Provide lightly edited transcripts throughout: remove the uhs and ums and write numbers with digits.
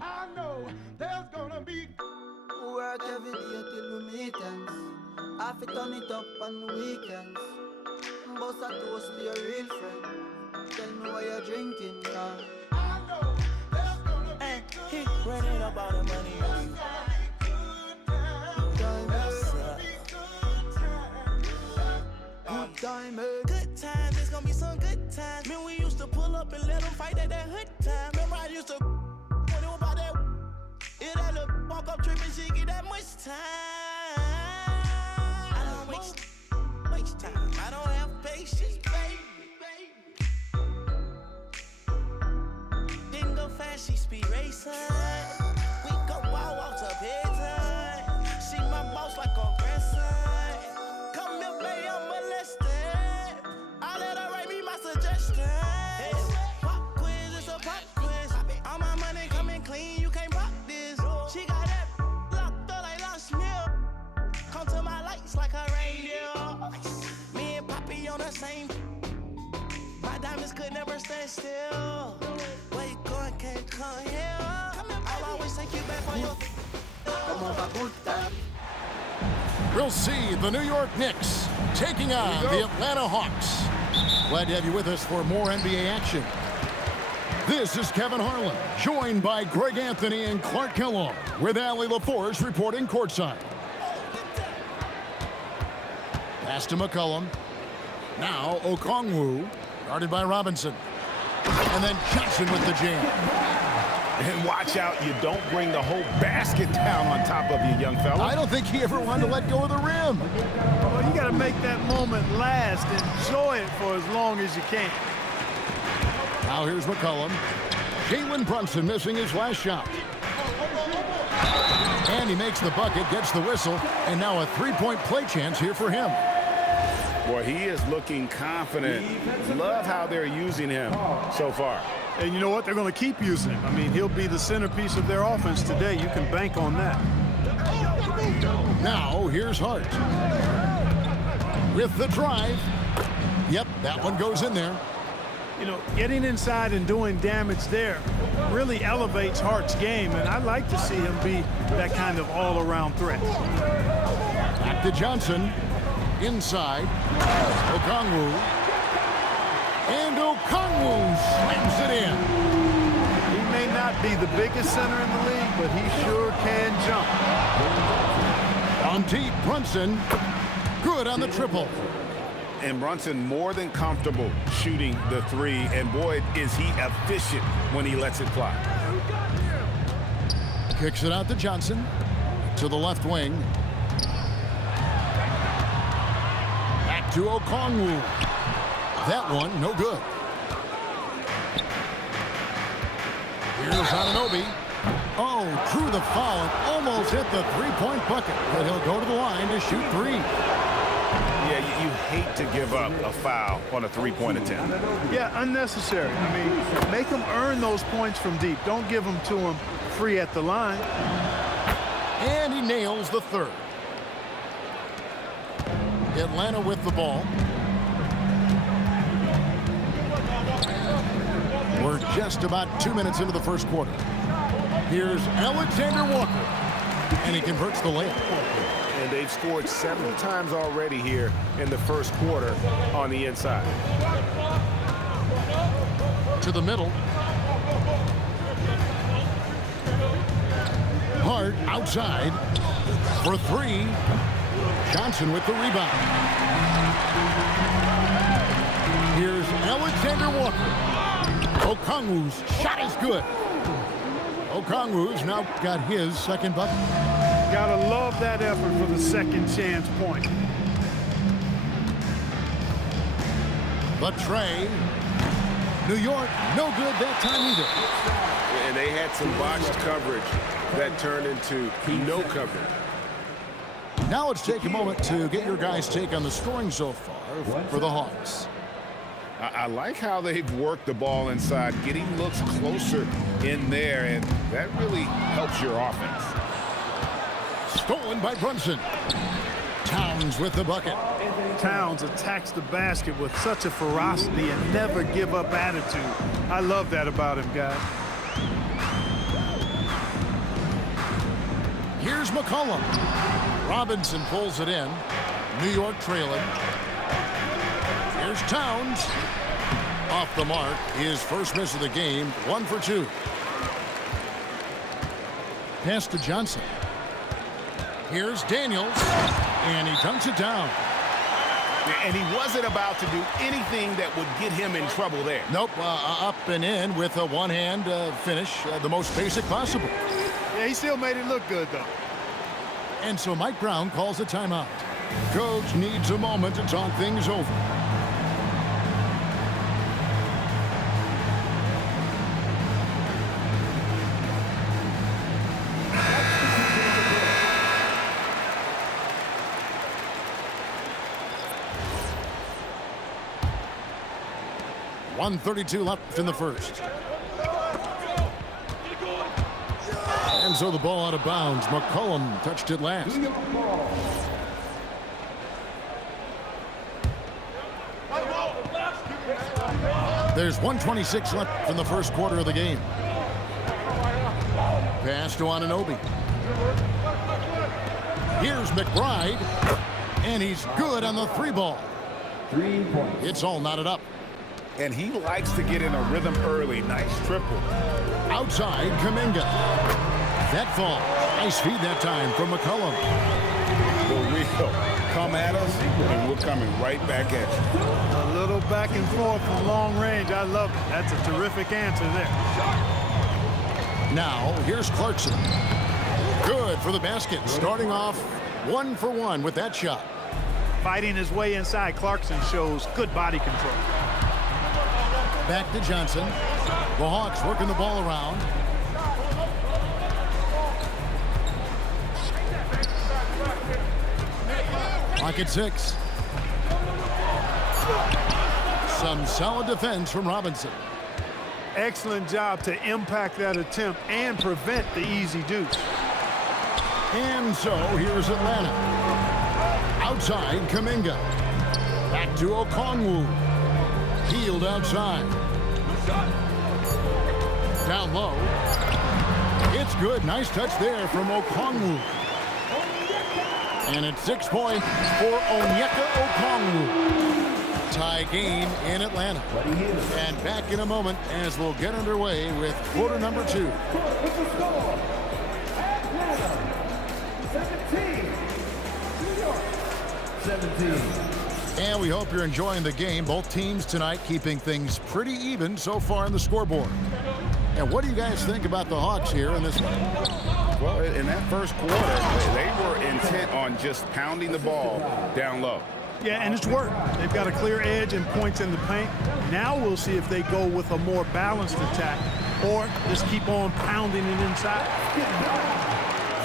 I know there's gonna be work every day till we meet ends. I fit turn it up on the weekends. Boss a toast to your real friend. Tell me what you're drinking now. I know there's gonna be He running up all the money. Good time, Good times, it's gonna be some good times. Man, we used to pull up and let them fight at that hood time. Remember I used to when it was about that. It that little walk up tripping, she get that much time. I don't waste time. I don't have patience, baby. Didn't go fast, she speed racing. We go wild walk to bedtime. She my boss like a grandson. Come here, baby, I'm molested. I let her write me my suggestions. Pop quiz, it's a pop quiz. All my money coming clean, you can't rock this. She got that locked up like Lost Mill. Come to my lights like a reindeer. Me and Poppy on the same. My diamonds could never stand still. Where you going, can't come here. I'll always take you back for your. come over good time. We'll see the New York Knicks taking on the Atlanta Hawks. Glad to have you with us for more NBA action. This is Kevin Harlan, joined by Greg Anthony and Clark Kellogg, with Allie LaForge reporting courtside. Pass to McCollum. Now Okongwu, guarded by Robinson. And then Johnson with the jam. And watch out, you don't bring the whole basket down on top of you, young fella. I don't think he ever wanted to let go of the rim. Well, you got to make that moment last. Enjoy it for as long as you can. Now here's McCollum. Jalen Brunson missing his last shot. And he makes the bucket, gets the whistle, and now a three-point play chance here for him. Boy, he is looking confident. Love how they're using him so far. And you know what? They're going to keep using him. I mean, he'll be the centerpiece of their offense today. You can bank on that. Now here's Hart. With the drive. Yep, that one goes in there. You know, getting inside and doing damage there really elevates Hart's game, and I'd like to see him be that kind of all-around threat. Back to Johnson. Inside. Okongwu. And Okongwu slams it in. He may not be the biggest center in the league, but he sure can jump. On deep, Brunson. Good on the triple. And Brunson more than comfortable shooting the three, and boy, is he efficient when he lets it fly. Kicks it out to Johnson. To the left wing. Back to Okongwu. That one, no good. Here's Anunoby. Oh, drew the foul and almost hit the three-point bucket. But he'll go to the line to shoot three. Yeah, you hate to give up a foul on a three-point attempt. Yeah, unnecessary. I mean, make them earn those points from deep. Don't give them to them free at the line. And he nails the third. Atlanta with the ball. We're just about 2 minutes into the first quarter. Here's Alexander Walker, and he converts the layup. And they've scored 7 times already here in the first quarter on the inside. To the middle. Hart outside for three. Johnson with the rebound. Here's Alexander Walker. Okongwu's shot is good. Okongwu's now got his second bucket. Gotta love that effort for the second chance point. But Trey, New York, no good that time either. And they had some botched coverage that turned into no coverage. Now let's take a moment to get your guys' take on the scoring so far for the Hawks. I like how they've worked the ball inside, getting looks closer in there, and that really helps your offense. Stolen by Brunson. Towns with the bucket. Towns attacks the basket with such a ferocity and never give up attitude. I love that about him, guys. Here's McCollum. Robinson pulls it in. New York trailing. Here's Towns. Off the mark. His first miss of the game. 1 for 2. Pass to Johnson. Here's Daniels. And he dunks it down. And he wasn't about to do anything that would get him in trouble there. Nope. Up and in with a one-hand finish. The most basic possible. Yeah, he still made it look good, though. And so Mike Brown calls a timeout. Coach needs a moment to talk things over. .132 left in the first. And so the ball out of bounds. McCollum touched it last. There's 1:26 left in the first quarter of the game. Pass to Anunoby. Here's McBride. And he's good on the 3-ball. 3 points. It's all knotted up. And he likes to get in a rhythm early. Nice triple. Outside, Kuminga. That fall. Nice feed that time from McCollum. We'll come at us, and we're coming right back at you. A little back and forth from long range. I love it. That's a terrific answer there. Now, here's Clarkson. Good for the basket. Starting off 1 for 1 with that shot. Fighting his way inside, Clarkson shows good body control. Back to Johnson. The Hawks working the ball around. Clock at 6. Some solid defense from Robinson. Excellent job to impact that attempt and prevent the easy deuce. And so here's Atlanta. Outside, Kuminga. Back to Okongwu. Healed outside. Down low. It's good. Nice touch there from Okongwu. And it's 6 points for Onyeka Okongwu. Tie game in Atlanta. And back in a moment as we'll get underway with quarter number 2. 17. And we hope you're enjoying the game. Both teams tonight keeping things pretty even so far on the scoreboard. And what do you guys think about the Hawks here in this one? Well, in that first quarter, they were intent on just pounding the ball down low. Yeah, and it's worked. They've got a clear edge and points in the paint. Now we'll see if they go with a more balanced attack or just keep on pounding it inside.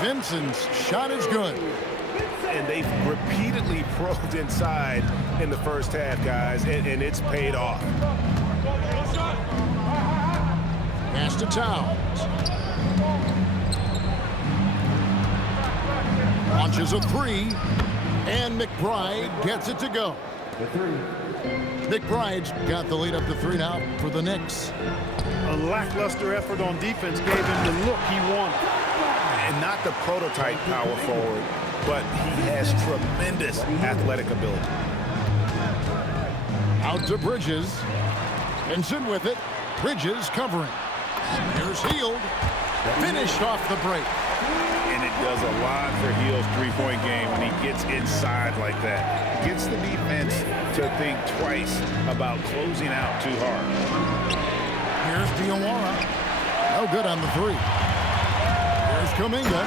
Vincent's shot is good. And they've repeatedly probed inside in the first half, guys, and it's paid off. Pass to Towns. Launches a 3. And McBride gets it to go. The 3. McBride's got the lead up to 3 now for the Knicks. A lackluster effort on defense gave him the look he wanted. And not the prototype power forward, but he has tremendous athletic ability. Out to Bridges. Vincent with it. Bridges covering. Here's Hield. Finished off the break. And it does a lot for Hield's three-point game when he gets inside like that. Gets the defense to think twice about closing out too hard. Here's Diawara. No good on the 3. Here's Kuminga.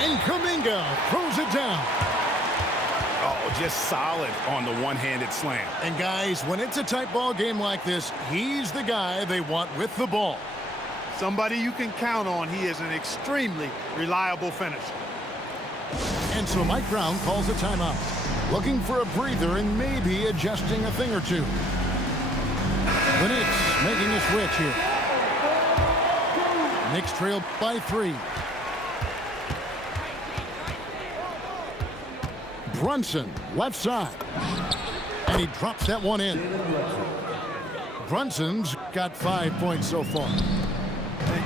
And Kuminga throws it down. Oh, just solid on the one-handed slam. And guys, when it's a tight ball game like this, he's the guy they want with the ball. Somebody you can count on. He is an extremely reliable finisher. And so Mike Brown calls a timeout. Looking for a breather and maybe adjusting a thing or two. The Knicks making a switch here. Knicks trail by 3. Brunson, left side. And he drops that one in. Brunson's got 5 points so far.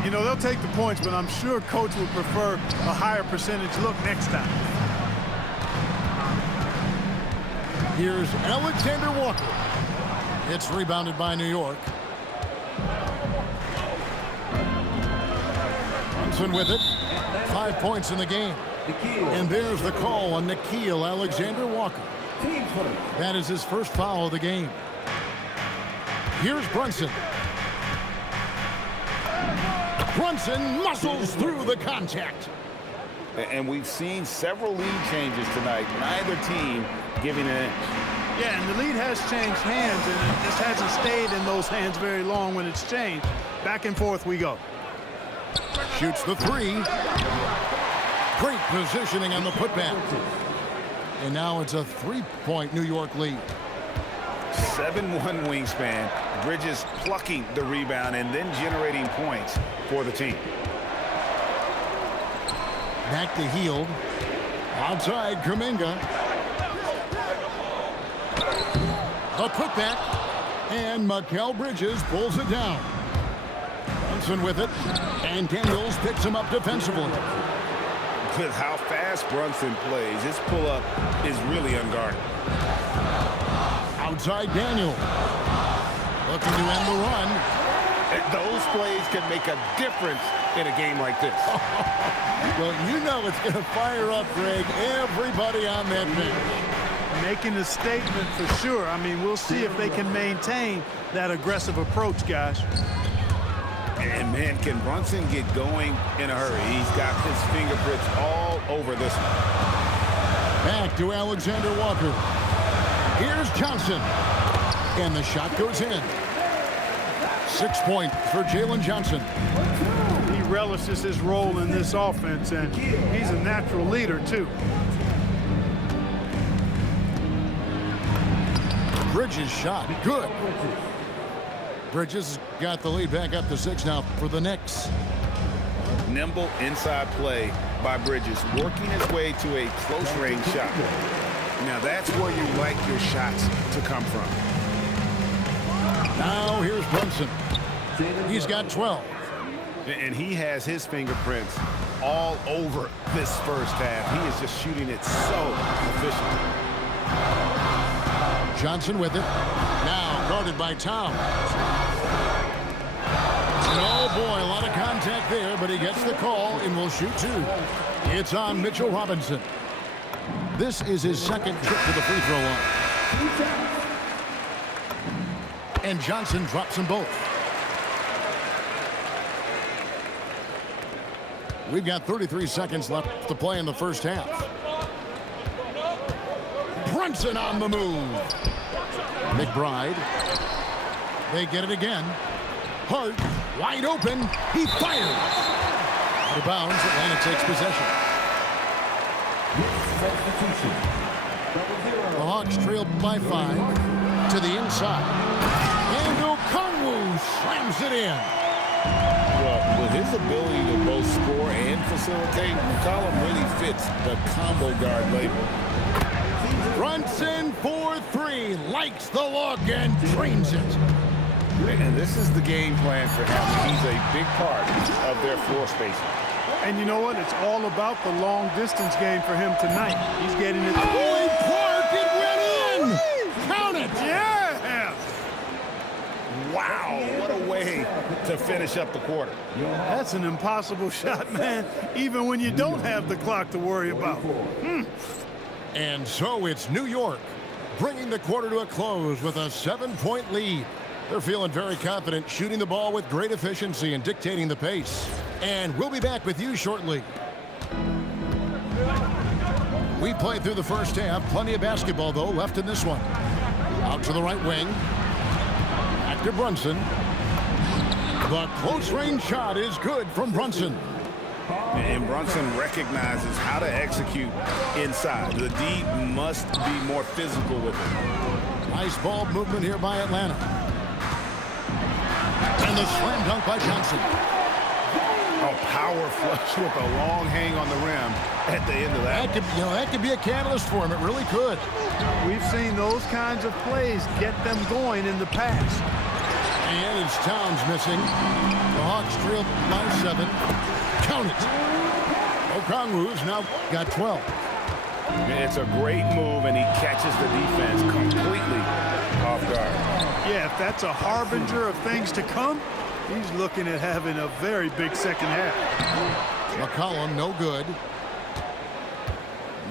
You know, they'll take the points, but I'm sure coach would prefer a higher percentage look next time. Here's Alexander Walker. It's rebounded by New York. Brunson with it. 5 points in the game. And there's the call on Nickeil Alexander-Walker. That is his first foul of the game. Here's Brunson. Brunson muscles through the contact. And we've seen several lead changes tonight. Neither team giving an inch. Yeah, and the lead has changed hands, and it just hasn't stayed in those hands very long when it's changed. Back and forth we go. Shoots the three. Great positioning on the putback. And now it's a 3-point New York lead. 7-1 wingspan. Bridges plucking the rebound and then generating points for the team. Back to Hield. Outside Kuminga. A putback. And Mikal Bridges pulls it down. Brunson with it. And Daniels picks him up defensively. With how fast Brunson plays, his pull-up is really unguarded. Outside Daniel. Looking to end the run. And those plays can make a difference in a game like this. Well, you know it's going to fire up, Greg, everybody on that bench. Making a statement for sure. I mean, we'll see if they can maintain that aggressive approach, guys. And, man, can Brunson get going in a hurry? He's got his fingerprints all over this one. Back to Alexander Walker. Here's Johnson. And the shot goes in. 6 points for Jalen Johnson. He relishes his role in this offense, and he's a natural leader, too. Bridges shot. Good. Bridges got the lead back up to 6 now for the Knicks. Nimble inside play by Bridges, working his way to a close-range shot. Now that's where you like your shots to come from. Now here's Brunson. He's got 12. And he has his fingerprints all over this first half. He is just shooting it so efficiently. Johnson with it. Now guarded by Towns. And oh boy, a lot of contact there, but he gets the call and will shoot 2. It's on Mitchell Robinson. This is his second trip to the free throw line. And Johnson drops them both. We've got 33 seconds left to play in the first half. Brunson on the move. McBride. They get it again. Hart, wide open. He fires. Out of bounds, Atlanta takes possession. The Hawks trail by 5 to the inside. And Okongwu slams it in. Well, with his ability to both score and facilitate, McCollum really fits the combo guard label. Brunson for 3, likes the look and drains it. And this is the game plan for him. He's a big part of their floor spacing. And you know what? It's all about the long distance game for him tonight. He's getting it. Boyd Clark, it went in! Count it! Yeah! Wow, what a way to finish up the quarter. That's an impossible shot, man, even when you don't have the clock to worry about. And so it's New York, bringing the quarter to a close with a 7-point lead. They're feeling very confident, shooting the ball with great efficiency and dictating the pace. And we'll be back with you shortly. We played through the first half. Plenty of basketball, though, left in this one. Out to the right wing. Back to Brunson. The close-range shot is good from Brunson. And Brunson recognizes how to execute inside. The D must be more physical with it. Nice ball movement here by Atlanta. And the slam dunk by Johnson. A power flush with a long hang on the rim at the end of that. That could be a catalyst for him. It really could. We've seen those kinds of plays get them going in the past. And It's Towns missing. The Hawks trail by 7. Count it. Okongwu's now got 12. It's a great move, and he catches the defense completely off guard. Yeah, if that's a harbinger of things to come, he's looking at having a very big second half. McCollum, no good.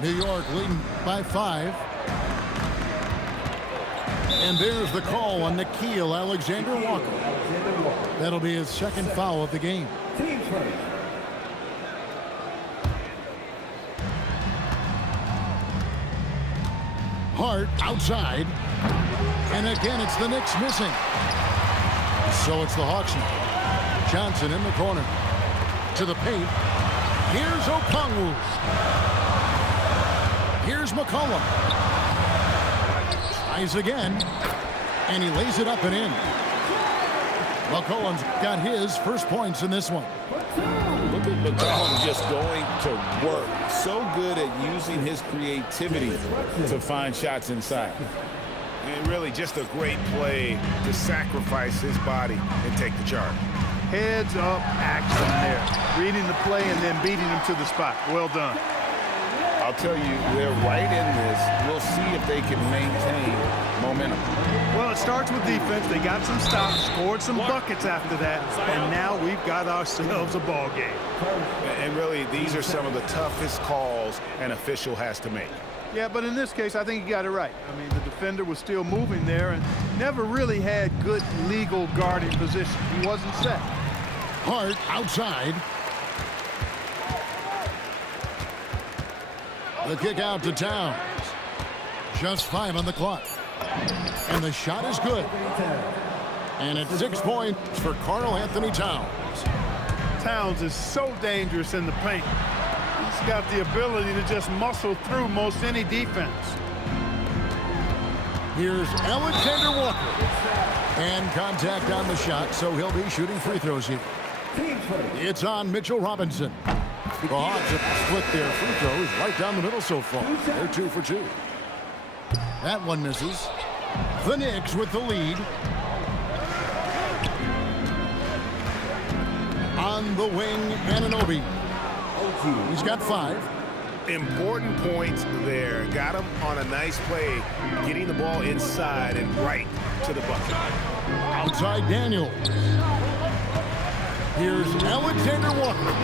New York leading by 5. And there's the call on Nickeil Alexander-Walker. That'll be his second foul of the game. Team first. Hart outside. And again, it's the Knicks missing. So it's the Hawks now. Johnson in the corner. To the paint. Here's Okongwu. Here's McCollum. Tries again. And he lays it up and in. McCollum's got his first points in this one. Look at McCollum just going to work. So good at using his creativity to find shots inside. And really just a great play to sacrifice his body and take the charge. Heads up action there. Reading the play and then beating him to the spot. Well done. I'll tell you, they're right in this. We'll see if they can maintain momentum. Well, it starts with defense. They got some stops, scored some buckets after that, and now we've got ourselves a ball game. And really, these are some of the toughest calls an official has to make. Yeah, but in this case, I think he got it right. I mean, the defender was still moving there and never really had good legal guarding position. He wasn't set. Hart outside. The kick out to Towns. Just 5 on the clock. And the shot is good. And it's 6 points for Karl Anthony Towns. Towns is so dangerous in the paint. He's got the ability to just muscle through most any defense. Here's Alexander Walker. And contact on the shot, so he'll be shooting free throws here. It's on Mitchell Robinson. The Hawks have split their free throws right down the middle so far. They're 2 for 2. That one misses. The Knicks with the lead. On the wing, Anunoby. He's got 5. Important points there. Got him on a nice play, getting the ball inside and right to the bucket. Outside Daniel. Here's Alexander Walker.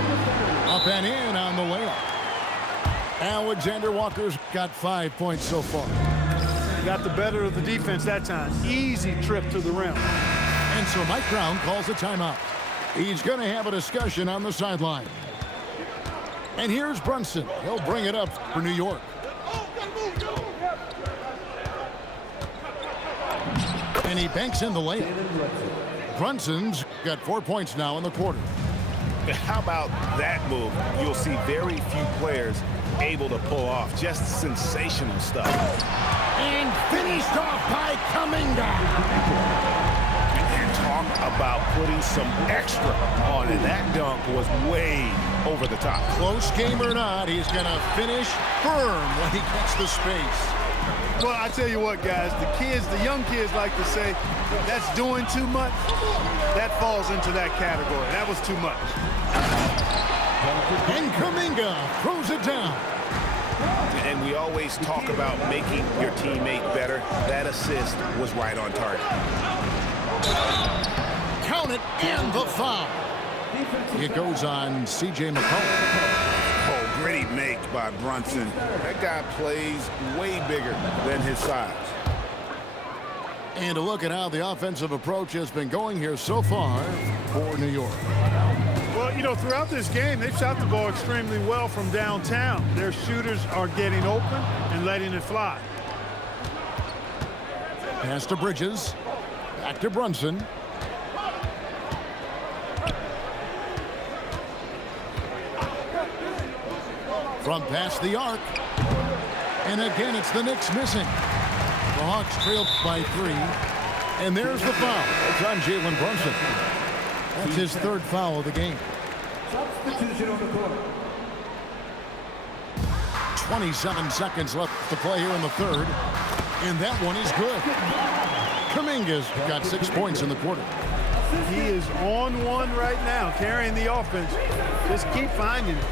Up and in on the layup. Alexander Walker's got 5 points so far. Got the better of the defense that time. Easy trip to the rim. And so Mike Brown calls a timeout. He's going to have a discussion on the sideline. And here's Brunson. He'll bring it up for New York. And he banks in the layup. Brunson's got 4 points now in the quarter. How about that move? You'll see very few players able to pull off just sensational stuff. And finished off by Kuminga. And talk about putting some extra on it. That dunk was way over the top. Close game or not, he's going to finish firm when he gets the space. Well, I tell you what, guys, the young kids like to say, that's doing too much. That falls into that category. That was too much. And Kuminga throws it down. And we always talk about making your teammate better. That assist was right on target. Count it, and the foul. It goes on C.J. McCollum. Oh, gritty make by Brunson. That guy plays way bigger than his size. And a look at how the offensive approach has been going here so far for New York. Well, you know, throughout this game, they've shot the ball extremely well from downtown. Their shooters are getting open and letting it fly. Pass to Bridges. Back to Brunson. From past the arc. And again, it's the Knicks missing. The Hawks trail by 3. And there's the foul. It's on Jalen Brunson. That's his 3rd foul of the game. Substitution on the court. 27 seconds left to play here in the 3rd. And that one is good. Kuminga's got 6 points in the quarter. He is on one right now, carrying the offense. Just keep finding it.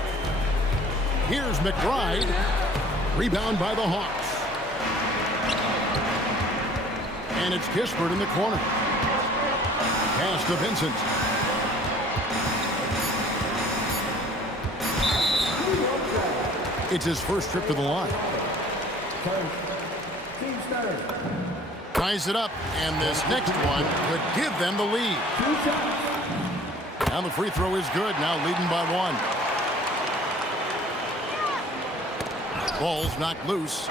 Here's McBride. Rebound by the Hawks. And it's Kispert in the corner. Pass to Vincent. It's his first trip to the line. Ties it up, and this next one could give them the lead. Now the free throw is good, now leading by 1. Ball's knocked loose.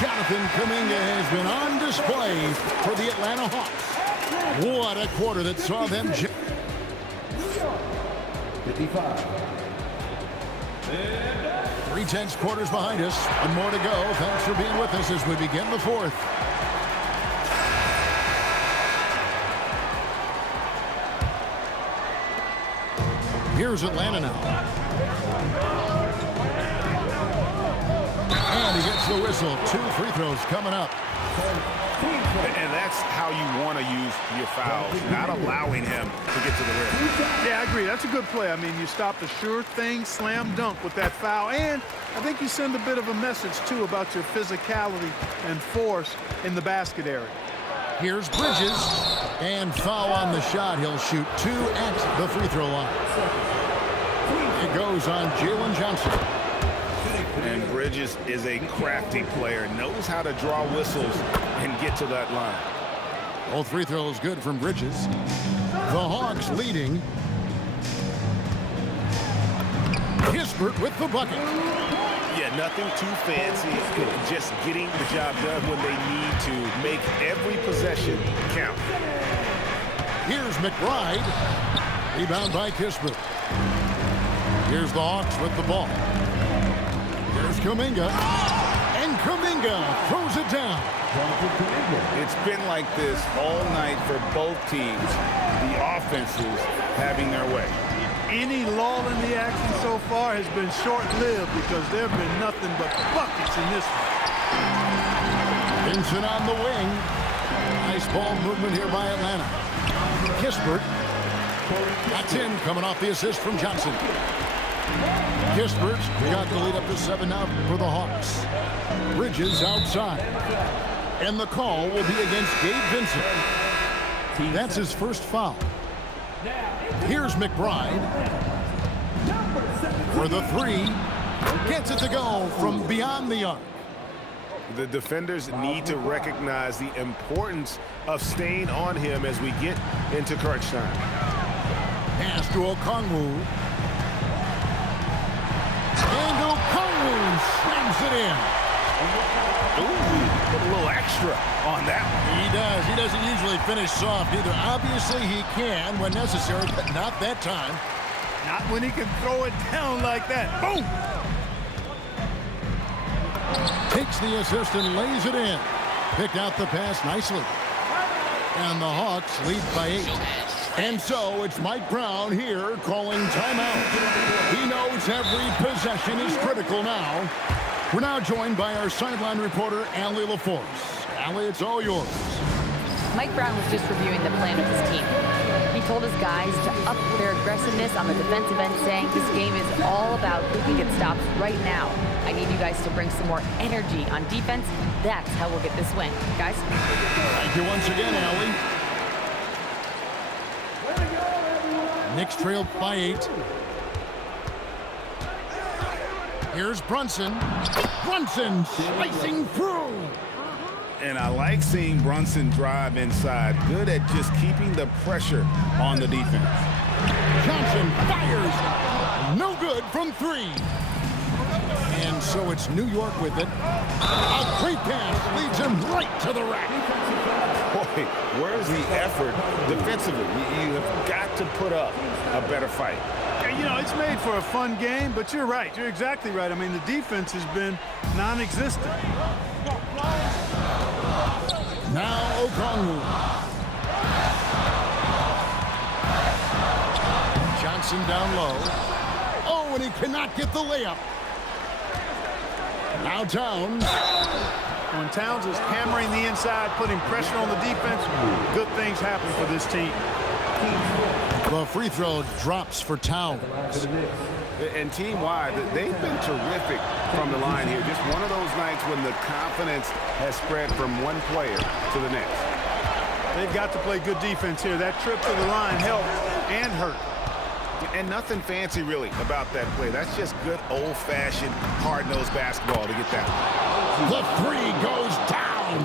Jonathan Kuminga has been on display for the Atlanta Hawks. What a quarter that saw them. 55. 3/10 quarters behind us. One more to go. Thanks for being with us as we begin the fourth. Here's Atlanta now. And he gets the whistle. 2 free throws coming up. And that's how you want to use your fouls, not allowing him to get to the rim. Yeah, I agree. That's a good play. I mean, you stop the sure thing slam dunk with that foul. And I think you send a bit of a message, too, about your physicality and force in the basket area. Here's Bridges. And foul on the shot. He'll shoot 2 at the free throw line. It goes on Jalen Johnson. And Bridges is a crafty player, knows how to draw whistles and get to that line. Both free throws good from Bridges. The Hawks leading. Kispert with the bucket. Yeah, nothing too fancy. Just getting the job done when they need to. Make every possession count. Here's McBride. Rebound by Kispert. Here's the Hawks with the ball. Here's Kuminga. And Kuminga throws it down. It's been like this all night for both teams. The offenses having their way. Any lull in the action so far has been short-lived because there have been nothing but buckets in this one. Vincent on the wing. Nice ball movement here by Atlanta. Kispert. That's in, coming off the assist from Johnson. Kispert got the lead up to 7 now for the Hawks. Bridges outside. And the call will be against Gabe Vincent. That's his first foul. Here's McBride. For the 3. Gets it to go from beyond the arc. The defenders need to recognize the importance of staying on him as we get into crunch time. Pass to Okongwu. And Okongwu slams it in. Ooh, put a little extra on that one. He does. He doesn't usually finish soft either. Obviously, he can when necessary, but not that time. Not when he can throw it down like that. Boom! Takes the assist and lays it in. Picked out the pass nicely. And the Hawks lead by 8. And so it's Mike Brown here calling timeout. He knows every possession is critical now. We're now joined by our sideline reporter, Allie LaForce. Allie, it's all yours. Mike Brown was just reviewing the plan of his team. He told his guys to up their aggressiveness on the defensive end, saying this game is all about who can get stops right now. I need you guys to bring some more energy on defense. That's how we'll get this win. Guys? Thank you once again, Allie. Knicks trailed by 8. Here's Brunson. Brunson slicing through. And I like seeing Brunson drive inside. Good at just keeping the pressure on the defense. Johnson fires. No good from 3. And so it's New York with it. A great pass leads him right to the rack. Boy, where's the effort defensively? You have got to put up a better fight. You know, it's made for a fun game, but you're right. You're exactly right. I mean, the defense has been non-existent. Now Okongwu. Johnson down low. Oh, and he cannot get the layup. Now Towns. When Towns is hammering the inside, putting pressure on the defense, good things happen for this team. The free throw drops for Towns. And team-wide, they've been terrific from the line here. Just one of those nights when the confidence has spread from one player to the next. They've got to play good defense here. That trip to the line helped and hurt. And nothing fancy, really, about that play. That's just good old-fashioned, hard-nosed basketball to get that. The three goes down.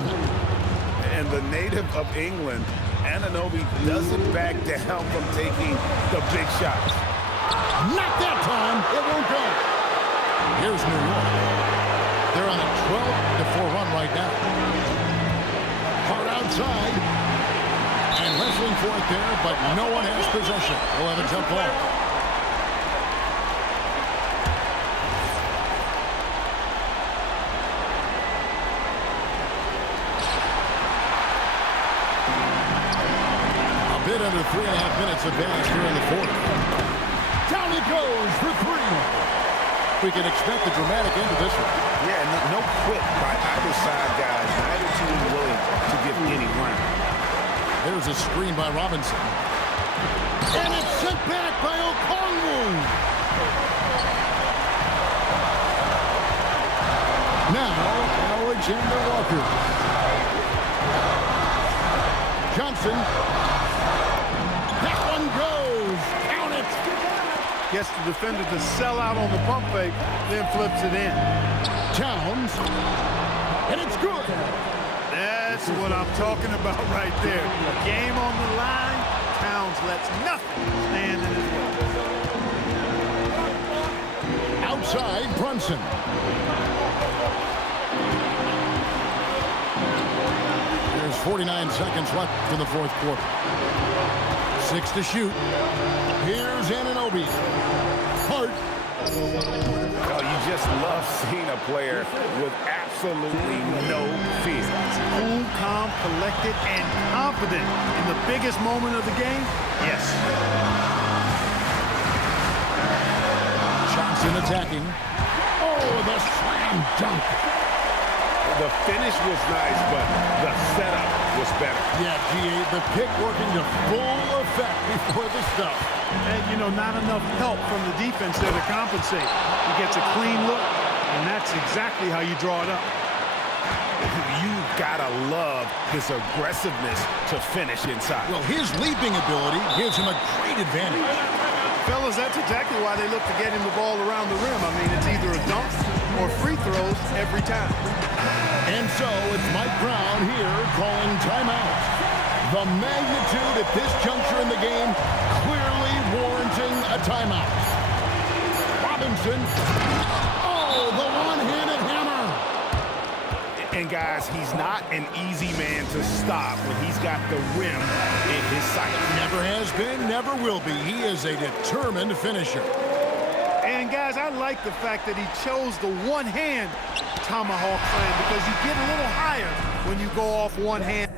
And the native of England, Anunoby, doesn't back down from taking the big shots. Not that time. It won't go. Here's New York. They're on a 12-4 run right now. Hard outside. And wrestling for it there, but no one has possession. We'll have a jump ball. A bit under 3.5 minutes advanced here in the fourth. Down it goes for three. We can expect a dramatic end to this one. Yeah, no quit by either side, guys. Neither team willing to give any ground. There's a screen by Robinson. And it's sent back by Okongwu. Now, Alexander Walker. Johnson. That one goes. Count it. Gets the defender to sell out on the pump fake, then flips it in. Towns. And it's good. That's what I'm talking about right there. Game on the line, Towns lets nothing stand in his way. Outside, Brunson. There's 49 seconds left in the fourth quarter. 6 to shoot. Here's Anunoby. Hart. Oh, you just love seeing a player with absolutely no fear. Cool, calm, collected, and confident in the biggest moment of the game? Yes. Johnson attacking. Oh, the slam dunk. The finish was nice, but the setup was better. Yeah, G.A., the pick working to full effect before the stuff. And, you know, not enough help from the defense there to compensate. He gets a clean look, and that's exactly how you draw it up. You've got to love his aggressiveness to finish inside. Well, his leaping ability gives him a great advantage. Fellas, that's exactly why they look to get him the ball around the rim. I mean, it's either a dunk or free throws every time. And so it's Mike Brown here calling timeout. The magnitude at this juncture in the game clearly warranting a timeout. Robinson. Oh, the one-handed hammer. And guys, he's not an easy man to stop when he's got the rim in his sight. Never has been, never will be. He is a determined finisher. And guys, I like the fact that he chose the one-hand tomahawk slam because you get a little higher when you go off one hand.